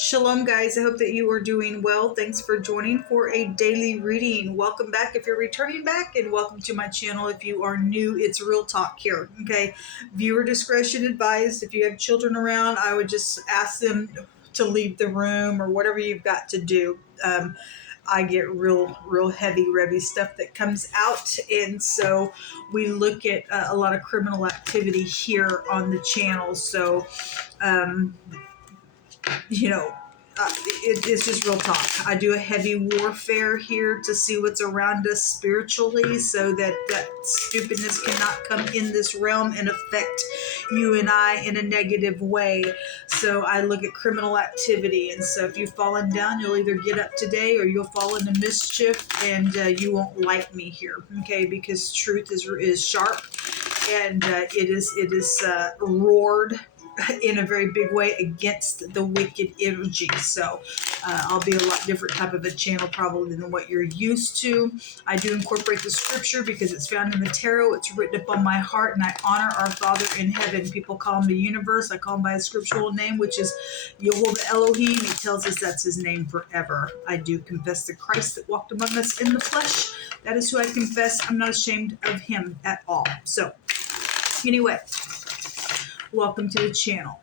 Shalom, guys. I hope that you are doing well. Thanks for joining for a daily reading. Welcome back if you're returning back, and welcome to my channel if you are new. It's Real Talk here, okay? Viewer discretion advised. If you have children around, I would just ask them to leave the room or whatever you've got to do. I get real heavy, revy stuff that comes out, and so we look at a lot of criminal activity here on the channel. So, it's just real talk. I do a heavy warfare here to see what's around us spiritually so that stupidness cannot come in this realm and affect you and I in a negative way. So I look at criminal activity. And so if you've fallen down, you'll either get up today or you'll fall into mischief, and you won't like me here, okay? Because truth is sharp, and it is roared in a very big way against the wicked energy. So I'll be a lot different type of a channel probably than what you're used to. I do incorporate the scripture because it's found in the tarot. It's written upon my heart, and I honor our Father in heaven. People call him the universe. I call him by his scriptural name, which is Jehovah Elohim. He tells us that's his name forever. I do confess the Christ that walked among us in the flesh. That is who I confess. I'm not ashamed of him at all. So anyway, welcome to the channel.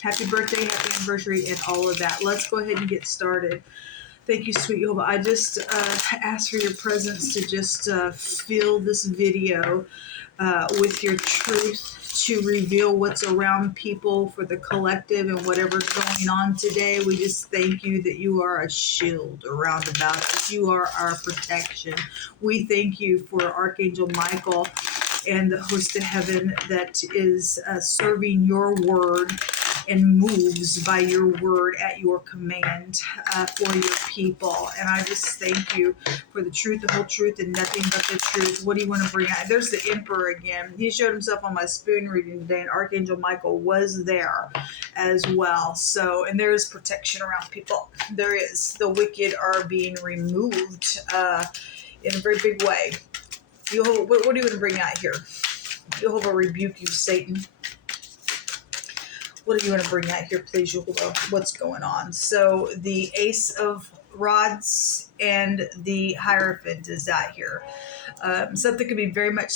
Happy birthday, happy anniversary, and all of that. Let's go ahead and get started. Thank you, sweet Jehovah. I just ask for your presence to just fill this video with your truth to reveal what's around people for the collective and whatever's going on today. We just thank you that you are a shield around about us. You are our protection. We thank you for Archangel Michael and the host of heaven that is serving your word and moves by your word at your command for your people. And I just thank you for the truth, the whole truth, and nothing but the truth. What do you want to bring out? There's the Emperor again. He showed himself on my spoon reading today, and Archangel Michael was there as well. So, and there is protection around people. There is. The wicked are being removed in a very big way. Jehovah, what do you want to bring out here? Jehovah, rebuke you, Satan. What do you want to bring out here, please, Jehovah? What's going on? So the Ace of Rods and the Hierophant is out here. Something could be very much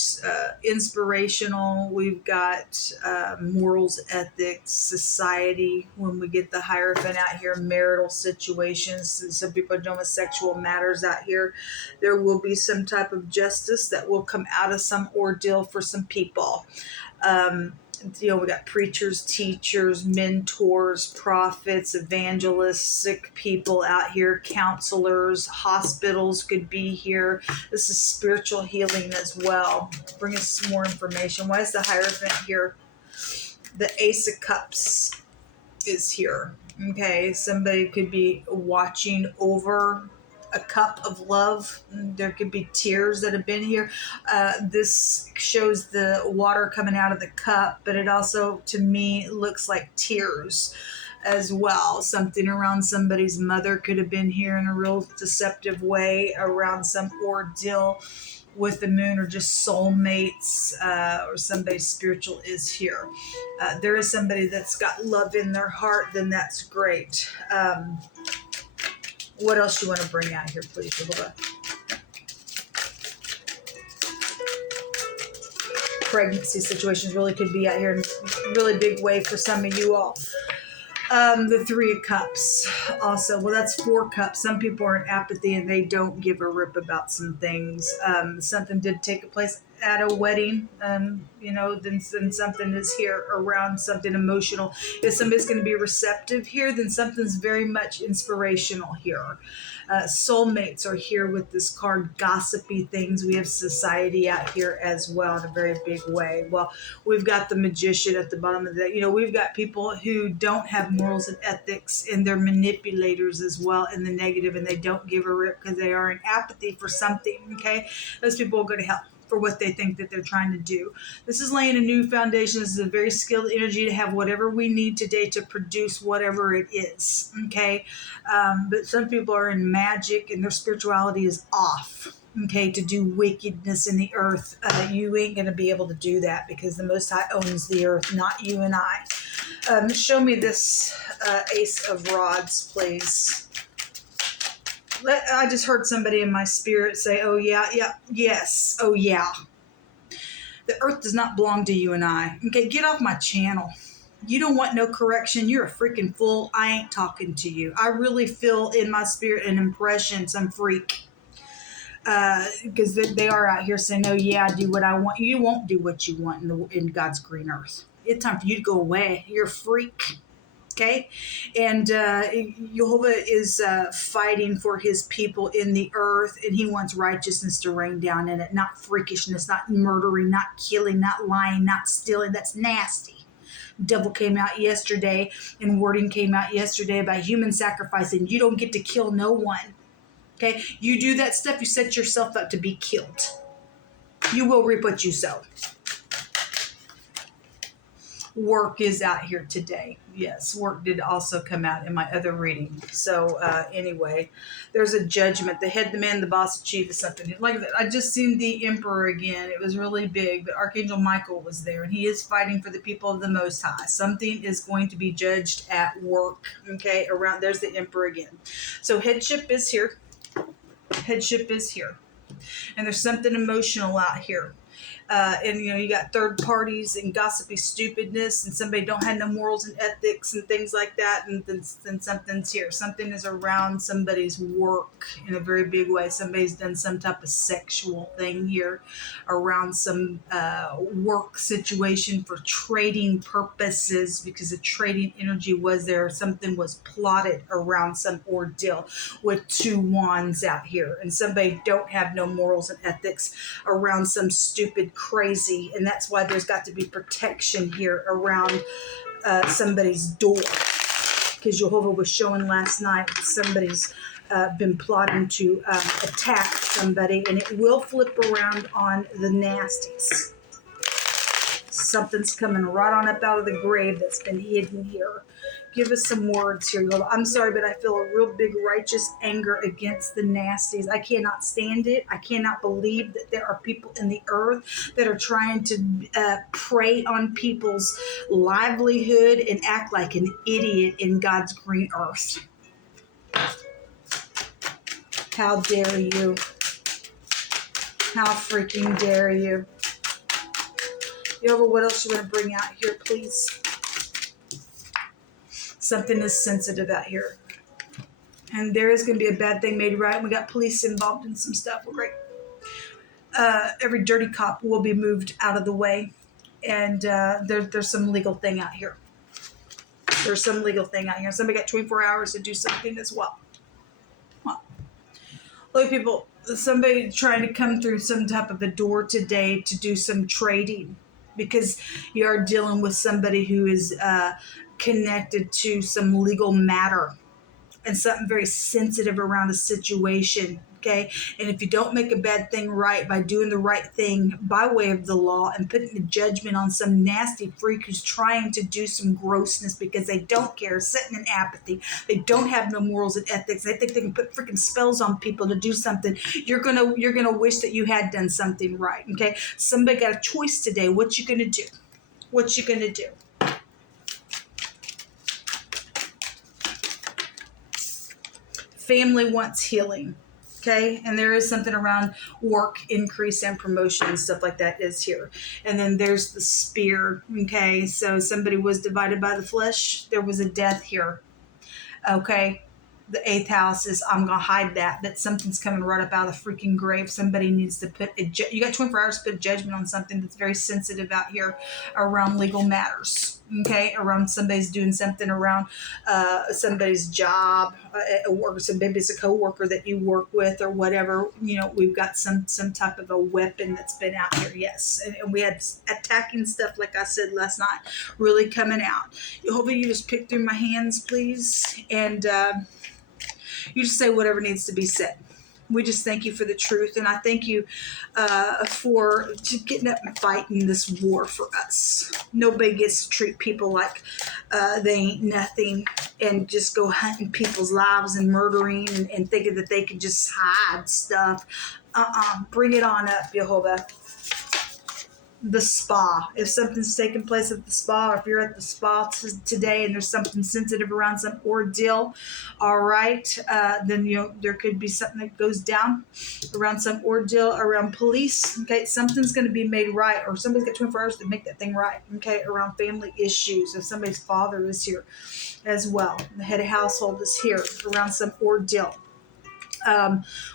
inspirational. We've got morals, ethics, society. When we get the Hierophant out here, marital situations. Some people are doing with sexual matters out here. There will be some type of justice that will come out of some ordeal for some people. We got preachers, teachers, mentors, prophets, evangelists, sick people out here, counselors, hospitals could be here. This is spiritual healing as well. Bring us some more information. Why is the Hierophant here? The Ace of Cups is here. Okay, somebody could be watching over a cup of love. There could be tears that have been here. This shows the water coming out of the cup, but it also, to me, looks like tears as well. Something around somebody's mother could have been here in a real deceptive way around some ordeal with the moon, or just soulmates, or somebody spiritual is here. There is somebody that's got love in their heart, then that's great. What else do you want to bring out here, please, Jehovah? Pregnancy situations really could be out here in a really big way for some of you all. The Three of Cups also. Well, that's 4 cups. Some people are in apathy and they don't give a rip about some things. Something did take place at a wedding, then something is here around something emotional. If somebody's going to be receptive here, then something's very much inspirational here. Soulmates are here with this card, gossipy things. We have society out here as well in a very big way. Well, we've got the Magician at the bottom of that. We've got people who don't have morals and ethics, and they're manipulators as well in the negative, and they don't give a rip because they are in apathy for something, okay? Those people are going to help for what they think that they're trying to do. This is laying a new foundation. This is a very skilled energy to have whatever we need today to produce whatever it is, okay? But some people are in magic and their spirituality is off, okay, to do wickedness in the earth. You ain't going to be able to do that because the Most High owns the earth, not you and I. Show me this Ace of Rods, please. I just heard somebody in my spirit say, oh, yeah, yeah, yes, oh, yeah. The earth does not belong to you and I. Okay, get off my channel. You don't want no correction. You're a freaking fool. I ain't talking to you. I really feel in my spirit an impression, some freak. Because they are out here saying, oh, yeah, I do what I want. You won't do what you want in God's green earth. It's time for you to go away. You're a freak. Okay, and Jehovah is fighting for his people in the earth, and he wants righteousness to rain down in it, not freakishness, not murdering, not killing, not lying, not stealing. That's nasty. Devil came out yesterday, and wording came out yesterday about human sacrifice, and you don't get to kill no one. Okay, you do that stuff, you set yourself up to be killed. You will reap what you sow. Work is out here today. Yes, work did also come out in my other reading. So anyway, there's a judgment. The head, the man, the boss, the chief is something. Like that. I just seen the emperor again. It was really big, but Archangel Michael was there, and he is fighting for the people of the Most High. Something is going to be judged at work. Okay, around there's the emperor again. So headship is here. Headship is here. And there's something emotional out here. And you got third parties and gossipy stupidness, and somebody don't have no morals and ethics and things like that, and then something's here. Something is around somebody's work in a very big way. Somebody's done some type of sexual thing here around some work situation for trading purposes, because the trading energy was there. Something was plotted around some ordeal with two wands out here, and somebody don't have no morals and ethics around some stupid crazy, and that's why there's got to be protection here around somebody's door, because Jehovah was showing last night somebody's been plotting to attack somebody, and it will flip around on the nasties. Something's coming right on up out of the grave that's been hidden here. Give us some words here. I'm sorry, but I feel a real big righteous anger against the nasties. I cannot stand it. I cannot believe that there are people in the earth that are trying to prey on people's livelihood and act like an idiot in God's green earth. How dare you? How freaking dare you? What else you want to bring out here, please? Something is sensitive out here. And there is going to be a bad thing made right. We got police involved in some stuff. Well, great. Every dirty cop will be moved out of the way. And there's some legal thing out here. There's some legal thing out here. Somebody got 24 hours to do something as well. Look, people, somebody trying to come through some type of a door today to do some trading, because you are dealing with somebody who is connected to some legal matter and something very sensitive around a situation. Okay, and if you don't make a bad thing right by doing the right thing by way of the law and putting a judgment on some nasty freak who's trying to do some grossness because they don't care, sitting in apathy, they don't have no morals and ethics, they think they can put freaking spells on people to do something, you're gonna wish that you had done something right. Okay, somebody got a choice today. What you gonna do? What you gonna do? Family wants healing. Okay, and there is something around work increase and promotion and stuff like that is here. And then there's the spear. Okay, so somebody was divided by the flesh. There was a death here. Okay, the 8th house is, I'm going to hide that something's coming right up out of the freaking grave. Somebody needs to put, you got 24 hours to put a judgment on something that's very sensitive out here around legal matters. Okay, around somebody's doing something around somebody's job, or maybe it's a coworker that you work with or whatever. We've got some type of a weapon that's been out here. Yes, and we had attacking stuff, like I said last night, really coming out. Jehovah, you just pick through my hands, please, and you just say whatever needs to be said. We just thank you for the truth, and I thank you for just getting up and fighting this war for us. Nobody gets to treat people like they ain't nothing and just go hunting people's lives and murdering and thinking that they can just hide stuff. Bring it on up, Jehovah. the spa. If something's taking place at the spa, or if you're at the spa today and there's something sensitive around some ordeal, all right, then there could be something that goes down around some ordeal around police. Okay, something's going to be made right, or somebody's got 24 hours to make that thing right. Okay, around family issues. If somebody's father is here as well, the head of household is here around some ordeal.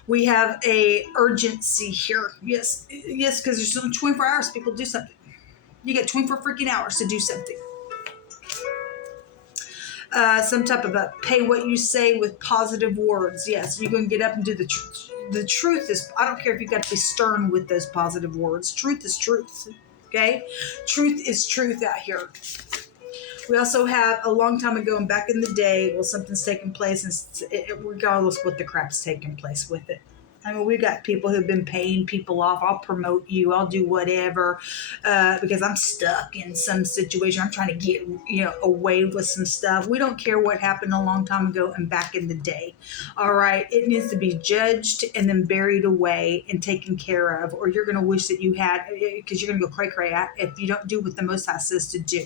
We have a urgency here. Yes, because there's only 24 hours. People do something. You get 24 freaking hours to do something. Some type of a pay what you say with positive words. Yes, you're going to get up and do the truth. The truth is, I don't care if you've got to be stern with those positive words. Truth is truth. Okay? Truth is truth out here. We also have a long time ago and back in the day, well, something's taking place, and regardless what the crap's taking place with it. I mean, we got people who've been paying people off. I'll promote you. I'll do whatever because I'm stuck in some situation. I'm trying to get away with some stuff. We don't care what happened a long time ago and back in the day. All right, it needs to be judged and then buried away and taken care of, or you're going to wish that you had, because you're going to go cray-cray if you don't do what the Most High says to do.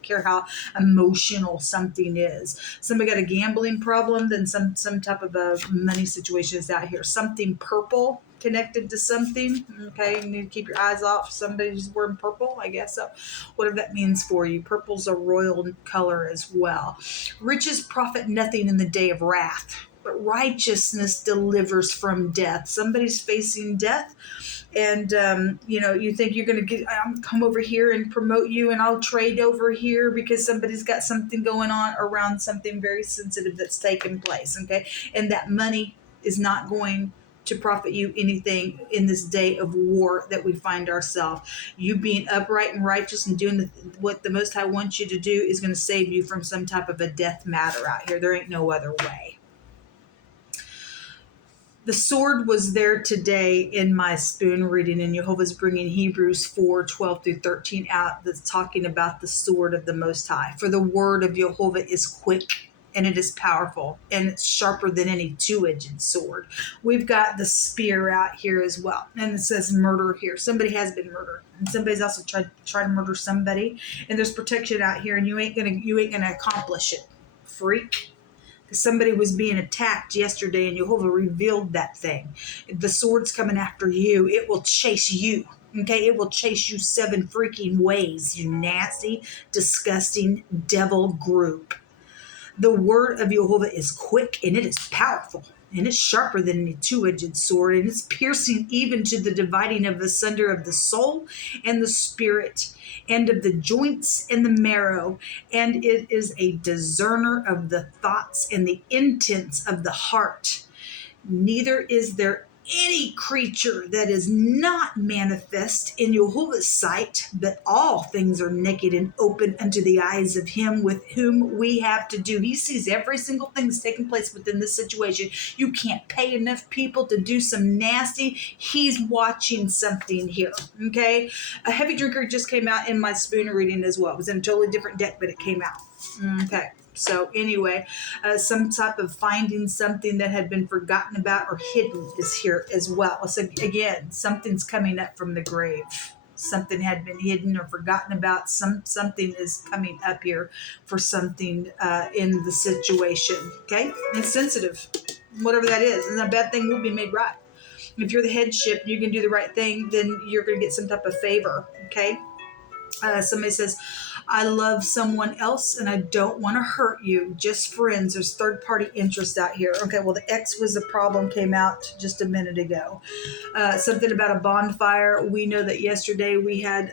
Care how emotional something is. Somebody got a gambling problem, then some type of a money situation is out here. Something purple connected to something. Okay, you need to keep your eyes off somebody's wearing purple, I guess. So whatever that means for you. Purple's a royal color as well. Riches profit nothing in the day of wrath, but righteousness delivers from death. Somebody's facing death. And, you think you're going to come over here and promote you, and I'll trade over here because somebody's got something going on around something very sensitive that's taking place. Okay. And that money is not going to profit you anything in this day of war that we find ourselves. You being upright and righteous and doing what the Most High wants you to do is going to save you from some type of a death matter out here. There ain't no other way. The sword was there today in my spoon reading, and Jehovah's bringing Hebrews 4:12-13 out, that's talking about the sword of the Most High. For the word of Jehovah is quick, and it is powerful, and it's sharper than any two-edged sword. We've got the spear out here as well, and it says murder here. Somebody has been murdered, and somebody's also tried to murder somebody, and there's protection out here, and you ain't gonna accomplish it, freak. Somebody was being attacked yesterday, and Jehovah revealed that thing. The sword's coming after you. It will chase you. Okay, it will chase you 7 freaking ways, you nasty, disgusting devil group. The word of Jehovah is quick, and it is powerful, and it's sharper than any two-edged sword, and it's piercing even to the dividing of the sunder of the soul and the spirit, and of the joints and the marrow, and it is a discerner of the thoughts and the intents of the heart. Neither is there any creature that is not manifest in Jehovah's sight, but all things are naked and open unto the eyes of him with whom we have to do. He sees every single thing that's taking place within this situation. You can't pay enough people to do some nasty. He's watching something here, okay? A heavy drinker just came out in my spoon reading as well. It was in a totally different deck, but it came out. Okay. So anyway, some type of finding something that had been forgotten about or hidden is here as well. So again, something's coming up from the grave. Something had been hidden or forgotten about. Something is coming up here for something in the situation. Okay? It's sensitive. Whatever that is. And a bad thing will be made right. If you're the headship and you can do the right thing, then you're going to get some type of favor. Okay? Somebody says, I love someone else and I don't want to hurt you. Just friends. There's third-party interest out here. Okay, well, the X was a problem came out just a minute ago. Something about a bonfire. We know that yesterday we had,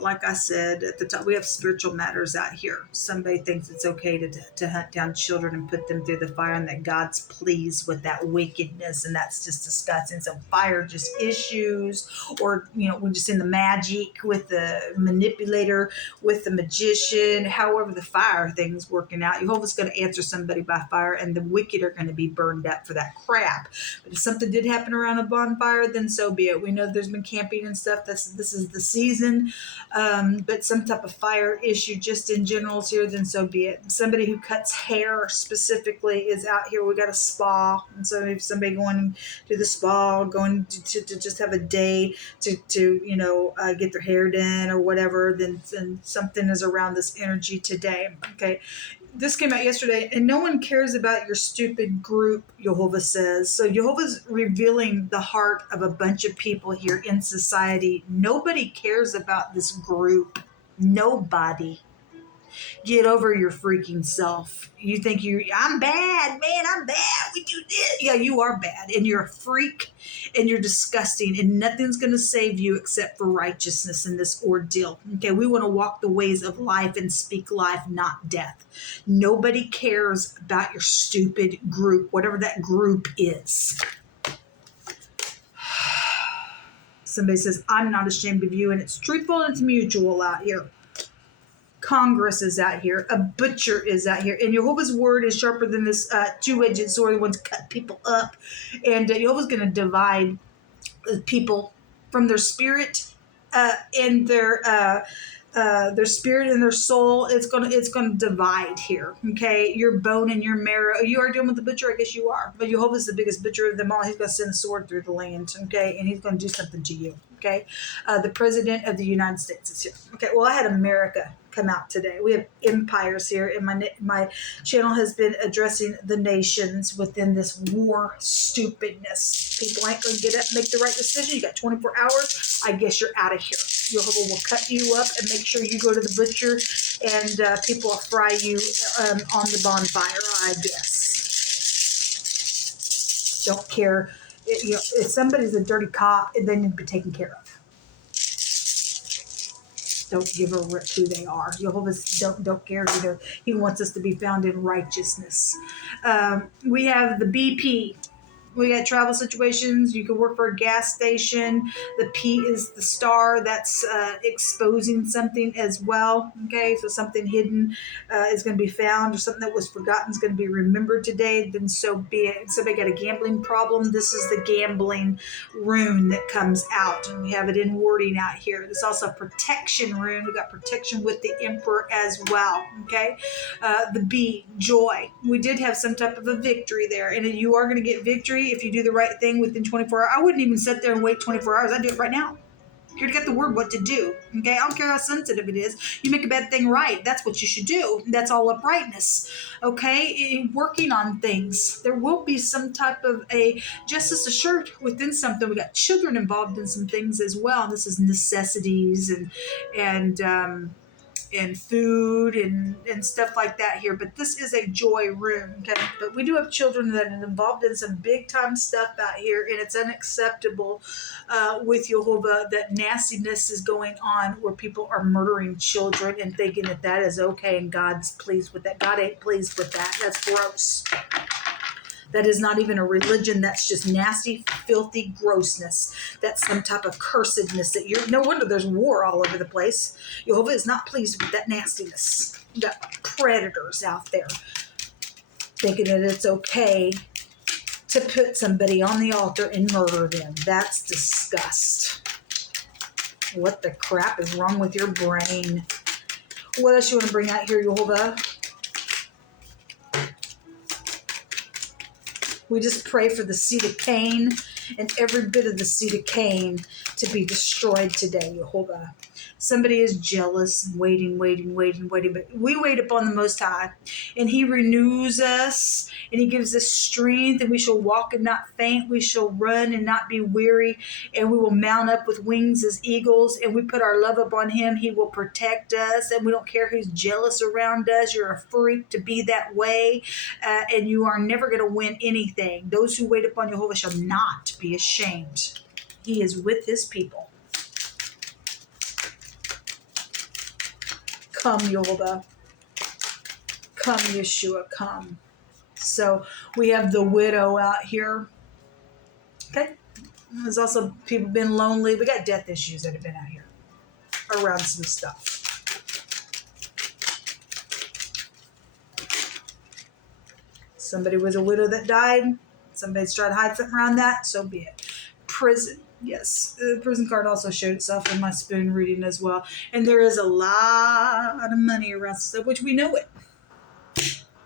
like I said at the top, we have spiritual matters out here. Somebody thinks it's okay to hunt down children and put them through the fire, and that God's pleased with that wickedness, and that's just disgusting. So fire just issues, or we're just in the magic with the manipulator. with the magician, however the fire thing's working out. Jehovah's going to answer somebody by fire, and the wicked are going to be burned up for that crap. But if something did happen around a bonfire, then so be it. We know there's been camping and stuff. This is the season. But some type of fire issue just in general is here, then so be it. Somebody who cuts hair specifically is out here. We got a spa. And so if somebody going to the spa, going to just have a day to get their hair done or whatever, then something is around this energy today. Okay. This came out yesterday, and no one cares about your stupid group, Jehovah says. So Jehovah's revealing the heart of a bunch of people here in society. Nobody cares about this group. Nobody. Get over your freaking self. You think I'm bad, man, I'm bad. We do this. Yeah, you are bad, and you're a freak, and you're disgusting, and nothing's going to save you except for righteousness in this ordeal. Okay, we want to walk the ways of life and speak life, not death. Nobody cares about your stupid group, whatever that group is. Somebody says, I'm not ashamed of you, and it's truthful and it's mutual out here. Congress is out here. A butcher is out here. And Jehovah's word is sharper than this two-edged sword. The ones cut people up. And Jehovah's going to divide people from their spirit and their spirit and their soul. It's gonna divide here. Okay, your bone and your marrow. You are dealing with the butcher. I guess you are. But Jehovah's the biggest butcher of them all. He's going to send a sword through the land. Okay, and he's going to do something to you. Okay, the president of the United States is here. Okay, well, I had America come out today. We have empires here, and my channel has been addressing the nations within this war stupidness. People ain't going to get up and make the right decision. You got 24 hours. I guess you're out of here. Jehovah will cut you up and make sure you go to the butcher, and people will fry you on the bonfire, I guess. Don't care. If somebody's a dirty cop, they need to be taken care of. Don't give a rip who they are. Jehovah's don't care either. He wants us to be found in righteousness. We have the BP. We got travel situations. You can work for a gas station. The P is the star. That's exposing something as well. Okay, so something hidden is going to be found, or something that was forgotten is going to be remembered today. Then so be it. Somebody got a gambling problem. This is the gambling rune that comes out, and we have it in wording out here. There's also a protection rune. We got protection with the Emperor as well. Okay, the B, joy. We did have some type of a victory there, and you are going to get victory if you do the right thing within 24 hours. I wouldn't even sit there and wait 24 hours. I'd do it right now. You already got the word what to do. Okay, I don't care how sensitive it is. You make a bad thing right. That's what you should do. That's all uprightness. Okay, working on things. There will be some type of a justice assured within something. We got children involved in some things as well. This is necessities and food and stuff like that here. But this is a joy room, okay? But we do have children that are involved in some big time stuff out here, and it's unacceptable with Jehovah that nastiness is going on where people are murdering children and thinking that that is okay and God's pleased with that. God ain't pleased with that. That's gross. That is not even a religion. That's just nasty, filthy grossness. That's some type of cursedness that you're, no wonder there's war all over the place. Jehovah is not pleased with that nastiness. You got predators out there thinking that it's okay to put somebody on the altar and murder them. That's disgust. What the crap is wrong with your brain? What else you want to bring out here, Jehovah? We just pray for the seed of Cain and every bit of the seed of Cain to be destroyed today, Jehovah. Somebody is jealous, waiting. But we wait upon the Most High, and He renews us, and He gives us strength, and we shall walk and not faint. We shall run and not be weary, and we will mount up with wings as eagles, and we put our love upon Him. He will protect us, and we don't care who's jealous around us. You're a freak to be that way, and you are never going to win anything. Those who wait upon Jehovah shall not be ashamed. He is with His people. Come, Jehovah. Come, Yeshua, come. So we have the widow out here. Okay. There's also people been lonely. We got death issues that have been out here around some stuff. Somebody was a widow that died. Somebody's trying to hide something around that. So be it. Prison. Yes, the prison card also showed itself in my spoon reading as well. And there is a lot of money around stuff, which we know it.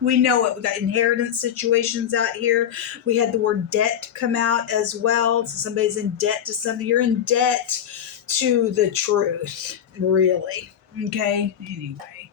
We know it. We got inheritance situations out here. We had the word debt come out as well. So somebody's in debt to something. You're in debt to the truth, really. Okay? Anyway.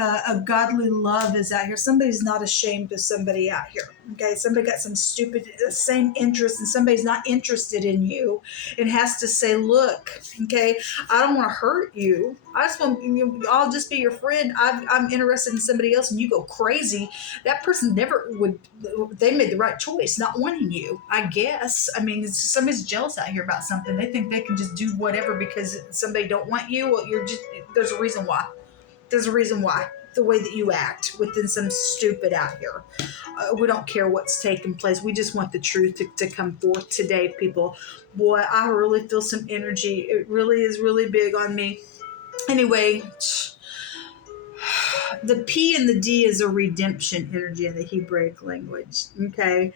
A godly love is out here. Somebody's not ashamed of somebody out here. Okay, somebody got some stupid same interest, and somebody's not interested in you, and has to say, "Look, okay, I don't want to hurt you. I just want you. I'll just be your friend. I'm interested in somebody else, and you go crazy." That person never would. They made the right choice, not wanting you. I guess. I mean, somebody's jealous out here about something. They think they can just do whatever because somebody don't want you. Well, you're just. There's a reason why. There's a reason why. The way that you act within some stupid out here. We don't care what's taking place. We just want the truth to come forth today, people. Boy, I really feel some energy. It really is really big on me. Anyway, the P and the D is a redemption energy in the Hebraic language. Okay.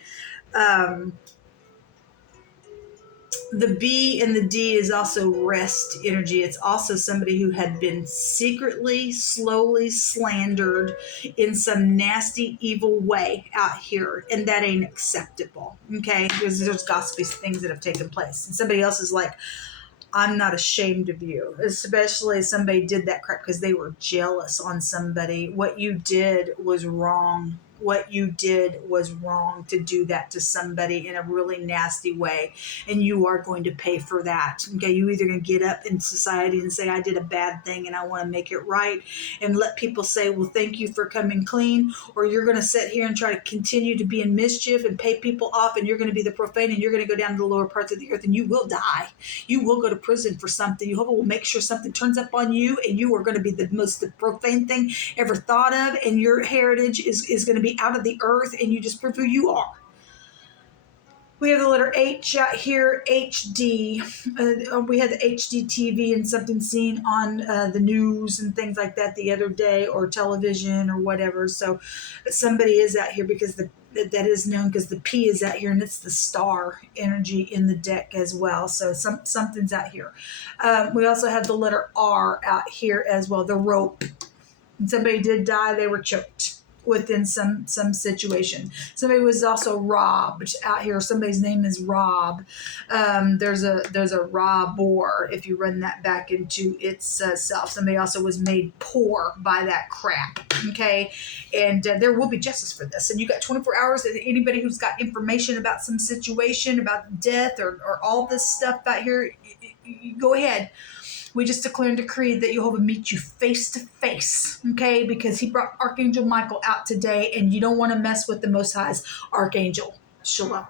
The B and the D is also rest energy. It's also somebody who had been secretly, slowly slandered in some nasty, evil way out here. And that ain't acceptable. Okay? Because there's gossipy things that have taken place. And somebody else is like, I'm not ashamed of you. Especially if somebody did that crap because they were jealous on somebody. What you did was wrong. What you did was wrong to do that to somebody in a really nasty way. And you are going to pay for that. Okay, you either going to get up in society and say, I did a bad thing and I want to make it right. And let people say, well, thank you for coming clean. Or you're going to sit here and try to continue to be in mischief and pay people off. And you're going to be the profane and you're going to go down to the lower parts of the earth and you will die. You will go to prison for something. Jehovah will make sure something turns up on you and you are going to be the profane thing ever thought of. And your heritage is going to be out of the earth and you just prove who you are. We have the letter H out here, HD. We had the HD TV and something seen on the news and things like that the other day, or television or whatever. So somebody is out here because that is known because the P is out here and it's the star energy in the deck as well. So something's out here. We also have the letter R out here as well, the rope. When somebody did die, they were choked within some situation. Somebody was also robbed out here. Somebody's name is Rob. There's a robber if you run that back into its self. Somebody also was made poor by that crap. Okay, and there will be justice for this. And you got 24 hours. Anybody who's got information about some situation about death or all this stuff out here, you go ahead. We just declare and decree that Jehovah meet you face to face, okay? Because he brought Archangel Michael out today, and you don't want to mess with the Most High's Archangel. Shalom.